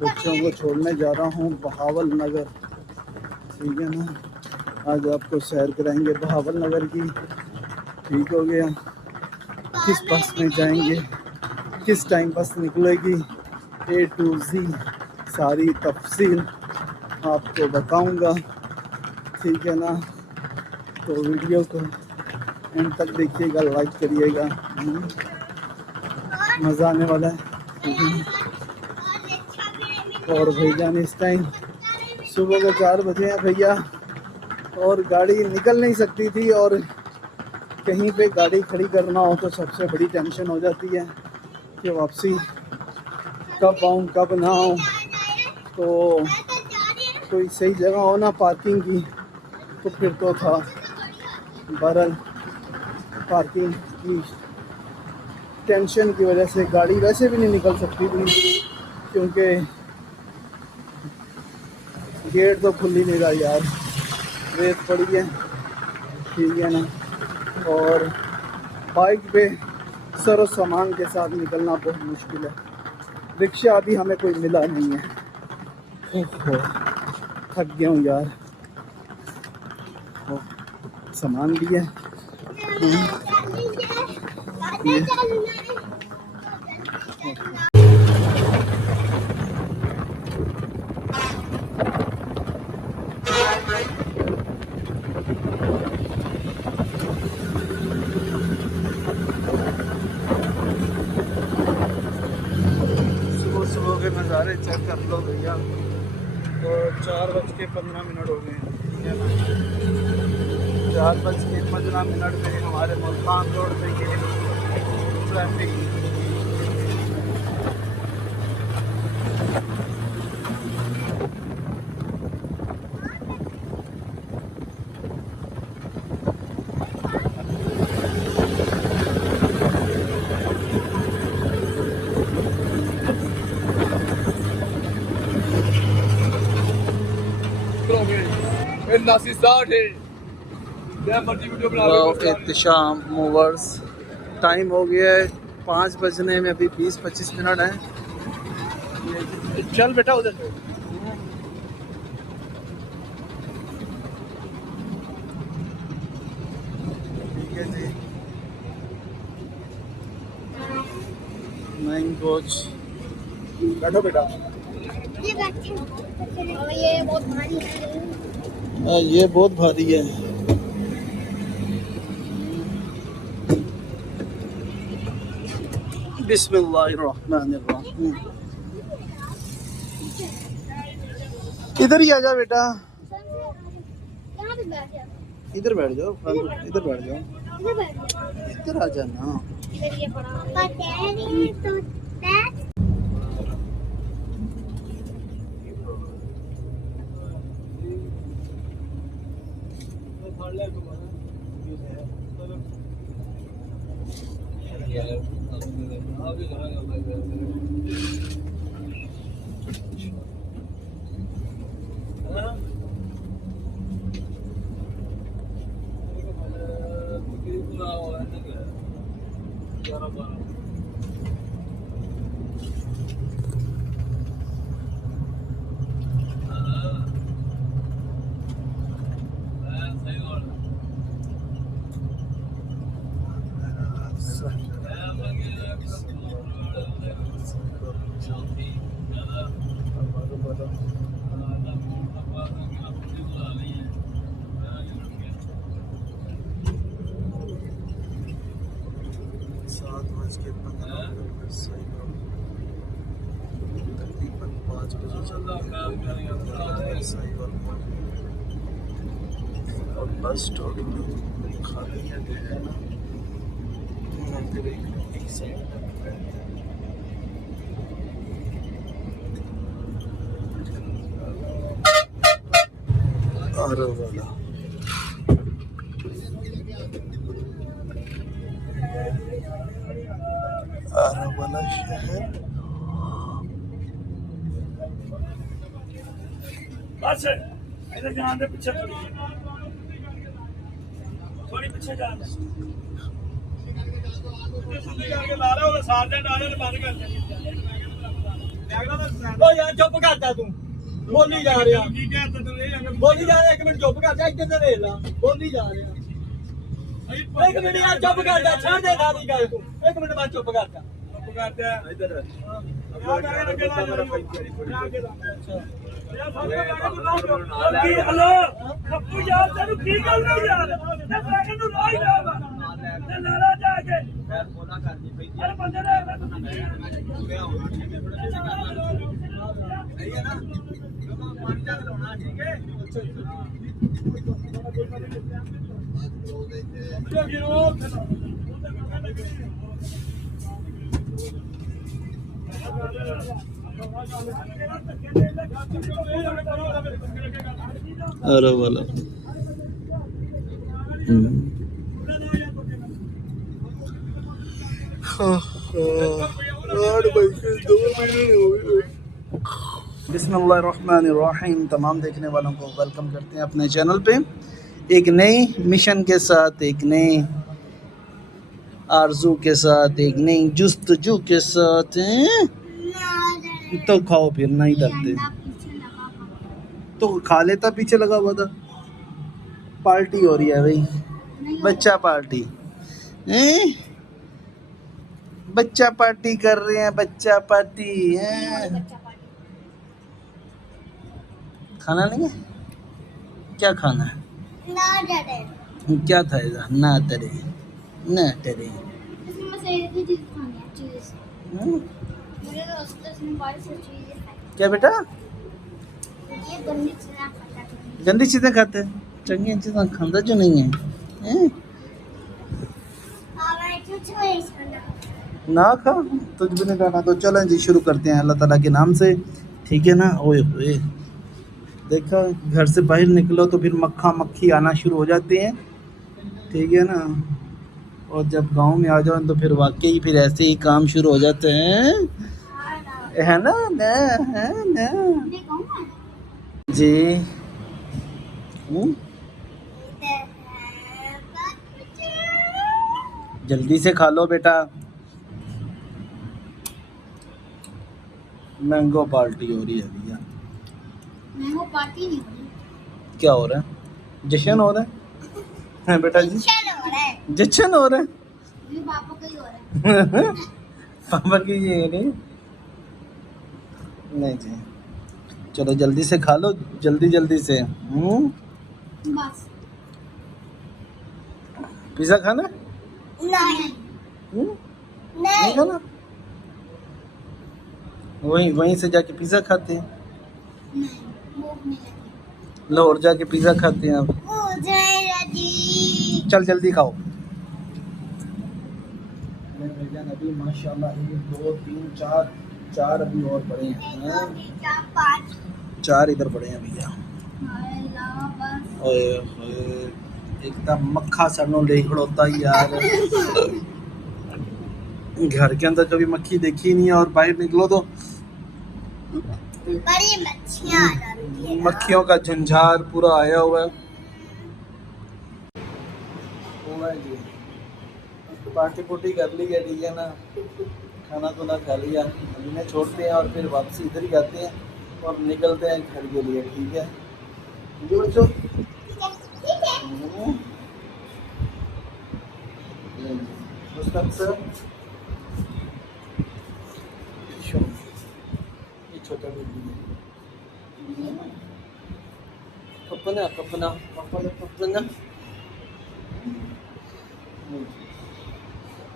बच्चों को छोड़ने जा रहा हूँ बहावल नगर, ठीक है ना। आज आपको सैर कराएंगे बहावल नगर की, ठीक हो गया। किस बस में जाएंगे, किस टाइम बस निकलेगी, A to Z सारी तफसील आपको बताऊंगा, ठीक है ना। तो वीडियो को एंड तक देखिएगा, लाइक करिएगा, मज़ा आने वाला है। और भैया इस टाइम सुबह के 4 बजे हैं भैया, और गाड़ी निकल नहीं सकती थी, और कहीं पे गाड़ी खड़ी करना हो तो सबसे बड़ी टेंशन हो जाती है कि वापसी कब आऊँ कब ना आऊँ। तो कोई सही जगह हो ना पार्किंग की तो फिर तो था, बहरहाल पार्किंग की टेंशन की वजह से गाड़ी वैसे भी नहीं निकल सकती थी, क्योंकि गेट तो खुल ही नहीं रहा यार, रेत पड़ी है, ठीक है ना। और बाइक पे सरो सामान के साथ निकलना बहुत मुश्किल है। रिक्शा अभी हमें कोई मिला नहीं है। ओहो, थक गया हूँ यार। सामान भी है, सुबह के नज़ारे चेक कर लो भैया। तो 4:15 हो गए हैं, 4:15 में हमारे मुल्तान रोड पे ये ट्रैफिक। एहतशाम मूवर्स, टाइम हो गया है 5 बजने में, अभी 20-25 मिनट हैं। चल बेटा उधर, ठीक है जी। नाइन कोच, बैठो बेटा। ये बहुत भारी है, ये बहुत भारी है। बिस्मिल्लाहिर्रहमानिर्रहीम। इधर ही आ जा बेटा, इधर बैठ जाओ, इधर बैठ जाओ, इधर आ जाना। तकरीबन 5 बजे चल और बस स्टॉप खाली है, वाला शहर। बस इधर जान दे, पीछे थोड़ी पीछे जान दे, ला रहा होगा सार्जेंट आ जाए बंद कर दे। ओ यार चुप कर जा तू बोली जा रहा बोली जा रहा एक मिनट चुप कर जा इधर से देख ला बोली जा रहा एक मिनट यार चुप कर जा छोड़ दे सारी गल तू एक मिनट बाद चुप कर जा इधर हेलो पप्पू यार तेन की गल नहीं यार मैं राह ही ला नारा जाके बोला करनी पई अरे बंदे सही है ना पानी जाके लाना ठीक है अरे वाला बिस्मिल्लाहिर्रहमानिर्रहीम। तमाम देखने वालों को वेलकम करते हैं अपने चैनल पे एक नई मिशन के साथ, एक नई आरजू के साथ, एक नई जुस्तजू के साथ। तो खाओ फिर नहीं डरते तो खा लेता, पीछे लगा हुआ था। पार्टी हो रही है भाई, बच्चा पार्टी हैं? बच्चा पार्टी कर रहे हैं, बच्चा पार्टी हैं। खाना नहीं है? क्या खाना है? ना डरे। क्या था इधर? ना डरे, ना डरे। इसमें से एक ही चीज खानी है, चीज। मेरे दोस्त ने बहुत सी चीजें खाई। क्या बेटा? ये गंदी चीजें खाता है। गंदी चीजें खाते हैं, चंगी चीजें खांदा जो नहीं है, हैं? ना खा, तुझ भी नहीं खाना। तो चलें जी, शुरू करते हैं अल्लाह ताला के नाम से, ठीक है ना। ओए ओए, देखा घर से बाहर निकलो तो फिर मक्खा मक्खी आना शुरू हो जाते हैं, ठीक है ना। और जब गांव में आ जाओ तो फिर वाकई फिर ऐसे ही काम शुरू हो जाते हैं, है ना। ना है ना जी। जल्दी से खा लो बेटा। मैंगो पार्टी हो रही है भैया। मैंगो पार्टी नहीं हो रही। क्या हो रहा है? जश्न हो रहा है बेटा जी? जश्न हो रहा है। मेरे पापा का ही हो रहा है। पापा की ये नहीं जी। चलो जल्दी से खा लो, जल्दी जल्दी से। बस पिज़्ज़ा खाना? नहीं नहीं खाना? वहीं से जाके पिज़्ज़ा खाते हैं। नहीं, भूख नहीं लगी। लाहौर जाके पिज़्ज़ा खाते हैं आप। चल जल्दी खाओ। अभी माशाल्लाह 1 2 3 4 अभी और पड़े हैं। 4 इधर पड़े हैं भैया। ओए ओए, एकदम मक्खा सरनों ले खड़ोता यार। घर के अंदर कभी मक्खी देखी नहीं है और बाहर निकलो तो बड़ी मच्छियाँ आ जाती हैं। मक्खियों का झंझार पूरा आया हुआ है। जी पार्टी पुर्टी कर ली है, ठीक है ना। खाना खुना खा लिया, इन्हें छोड़ते हैं और फिर वापसी इधर ही आते हैं और निकलते हैं घर के लिए, ठीक है जी बच्चों। ये छोटा पपना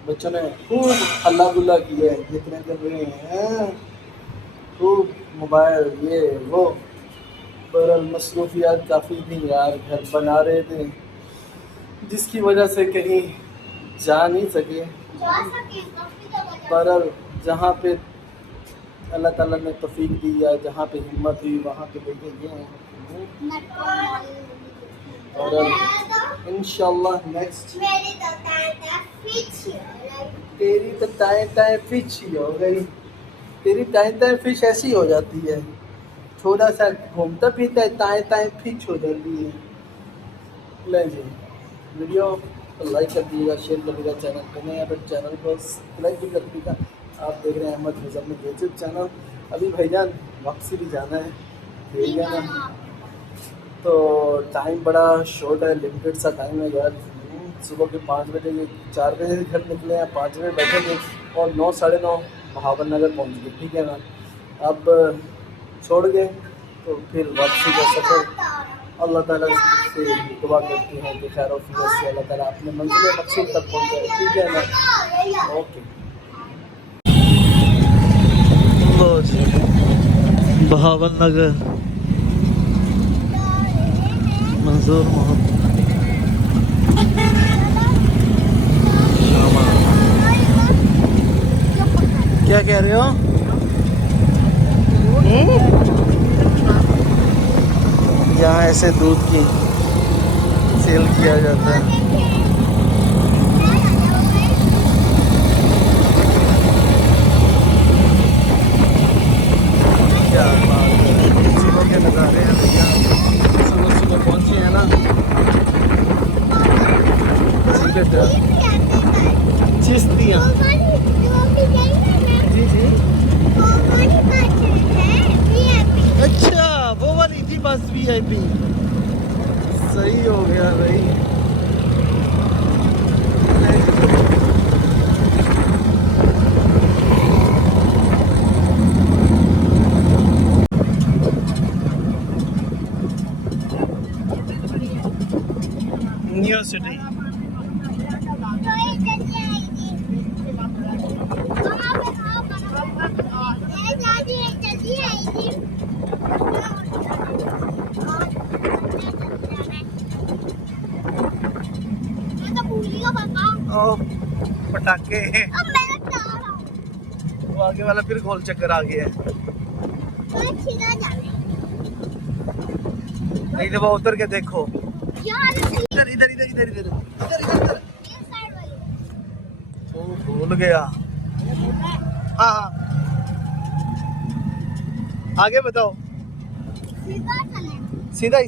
बच्चों ने खूब हल्ला गुल्ला किया है जितने दिन रहे हैं, खूब मोबाइल ये वो। बहरहाल मसरूफियात काफ़ी थी यार, घर बना रहे थे जिसकी वजह से कहीं जा नहीं सके। बहरहाल जहाँ पे अल्लाह ताला ने तौफीक दी या जहाँ पे हिम्मत हुई वहाँ पे लेके गए हैं। और इंशाल्लाह नेक्स्ट तेरी तो टाए टाए फिश ही हो गई। तेरी टाए टाए फिश ऐसी हो जाती है, थोड़ा सा घूमता फिरता है टाए टाए फिश हो जाती है। ले जी वीडियो को लाइक कर दीजिएगा, शेयर कर दीजिएगा, चैनल पर नए हैं तो चैनल को सब्सक्राइब भी कर दीजिएगा। आप देख रहे हैं अहमद मुजम्मिल यूट्यूब चैनल। अभी भाईजान वापसी भी जाना है, ठीक है ना। तो टाइम बड़ा शॉर्ट है, लिमिटेड सा टाइम है यार। सुबह के 5 बजे, 4 बजे घर निकले हैं, 5 बजे बैठेंगे और 9 साढ़े 9 महावर नगर पहुँच गए, ठीक है ना। अब छोड़ गए तो फिर वापसी का सफ़र अल्लाह ताला से दुआ करते हैं कि खैर और से अल्लाह ताला अपने मंजिल मकसूद तक पहुँच जाए, ठीक है ना। ओके, बहावन नगर मंजूर मोहम्मद क्या कह रहे हो? यहाँ ऐसे दूध की सेल किया जाता है। क्या बात है, सुबह के नज़ारे हैं भैया। सुबह सुबह पहुँचे हैं ना, चिश्तियाँ। जी जी, अच्छा वो वाली थी बस VIP। सही हो गया भाई। न्यू सिटी पटाखे। वो आगे वाला फिर गोल चक्कर आ गया है। नहीं तो वो उतर के देखो, इधर इधर इधर इधर इधर इधर इधर। वो भूल गया। हाँ हाँ, आगे बताओ। सीधा ही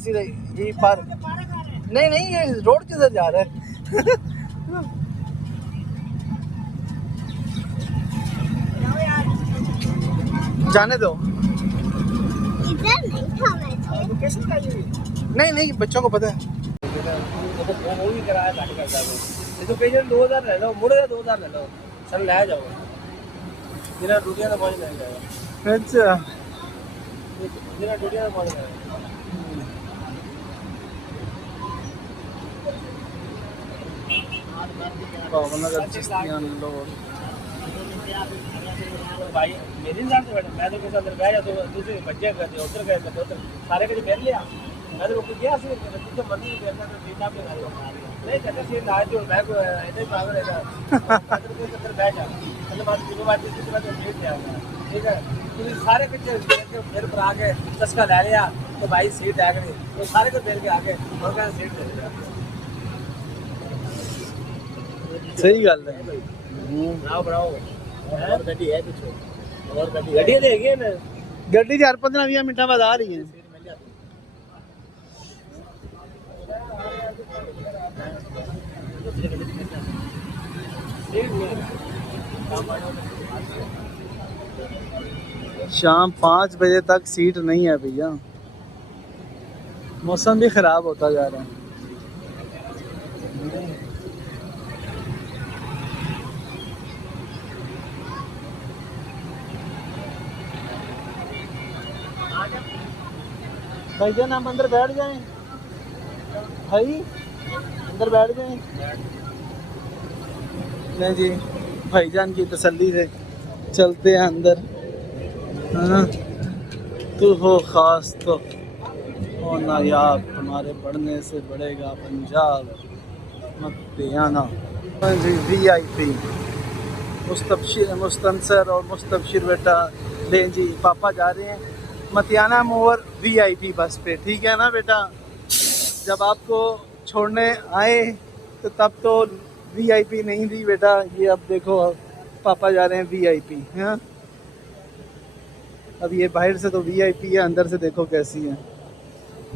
ये पार। नहीं नहीं, ये रोड किधर जा रहा है? जाने दो। इधर नहीं था नहीं नहीं, बच्चों को पता है। वो भी कराया गाड़ी करता है। ये तो पेजेंट 2000 ले लो, मुड़े 2000 ले लो, सर ले जाओ। जिना रुपया तो पहुंच नहीं जाएगा। अच्छा, जिना रुपया तो पहुंच जाएगा। भावनगर चिश्तियाँ लोग। भाई मेरे हिसाब से बैठा, मैं तो किसी अंदर बैठ जाता हूँ, दूसरे बच्चे करते उधर गए तो उधर सारे कभी बैठ लिया। मैं तो गया सिर्फ तुझे मर्जी नहीं बैठना तो ठीक आपने नहीं कहते सीट आए तो मैं ऐसे ही भाग रहेगा अंदर बैठ जा। मतलब आज दिन बाद इसके बाद लेट जाऊंगा, ठीक है। तो सारे बच्चे मेरे पर आ गए, चस्का ले लिया तो भाई सीट आ गई, तो सारे को बैठ के आ गए और क्या सीट दे दिया। सही गल है। Bravo Bravo. और गड्डी है कुछ और गड्डी देगी ना, गड्डी 15-20 मिनट बाद आ रही है। शाम 5 बजे तक सीट नहीं है भैया। मौसम भी खराब होता जा रहा है। भाईजान हम अंदर बैठ जाएं, भाई अंदर बैठ जाएं। नहीं जी, भाईजान की तसल्ली से चलते हैं अंदर। हाँ, तू हो खास तो हो नायाब, तुम्हारे बढ़ने से बढ़ेगा पंजाब, मत पियाना। हाँ जी, VIP मुस्तनसर और मुस्तबशिर बेटा ले जी, पापा जा रहे हैं मतियाना मोवर VIP बस पे, ठीक है ना बेटा। जब आपको छोड़ने आए तो तब तो VIP नहीं थी बेटा, ये अब देखो पापा जा रहे हैं VIP। हाँ, अब ये बाहर से तो VIP है, अंदर से देखो कैसी है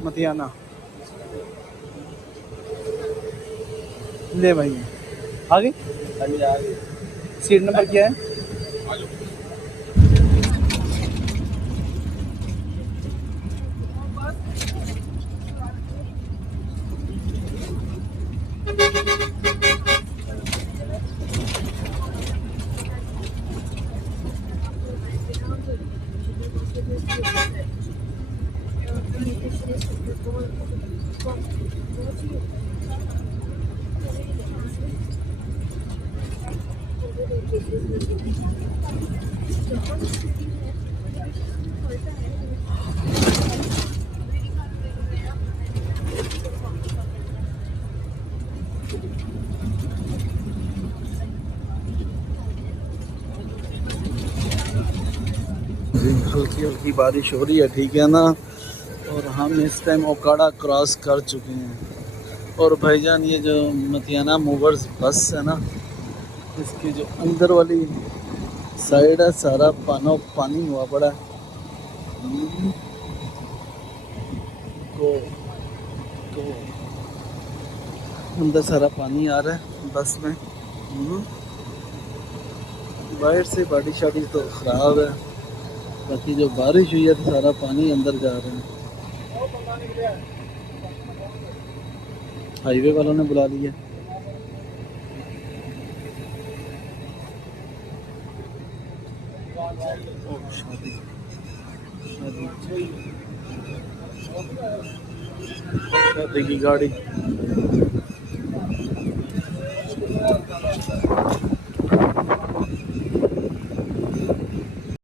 मतियाना। ले भाई आगे सीट नंबर क्या है? हल्की हल्की बारिश हो रही है, ठीक है ना। और हम इस टाइम ओकाड़ा क्रॉस कर चुके हैं। और भाईजान ये जो मतियाना मूवर्स बस है ना, इसकी जो अंदर वाली साइड है सारा पानी हुआ पड़ा है। तो अंदर सारा पानी आ रहा है बस में। बाहर से बाड़ी शाड़ी तो ख़राब है, बाकी जो बारिश हुई है तो सारा पानी अंदर जा रहा है। हाईवे वालों ने बुला लिया। शादी शादी की गाड़ी।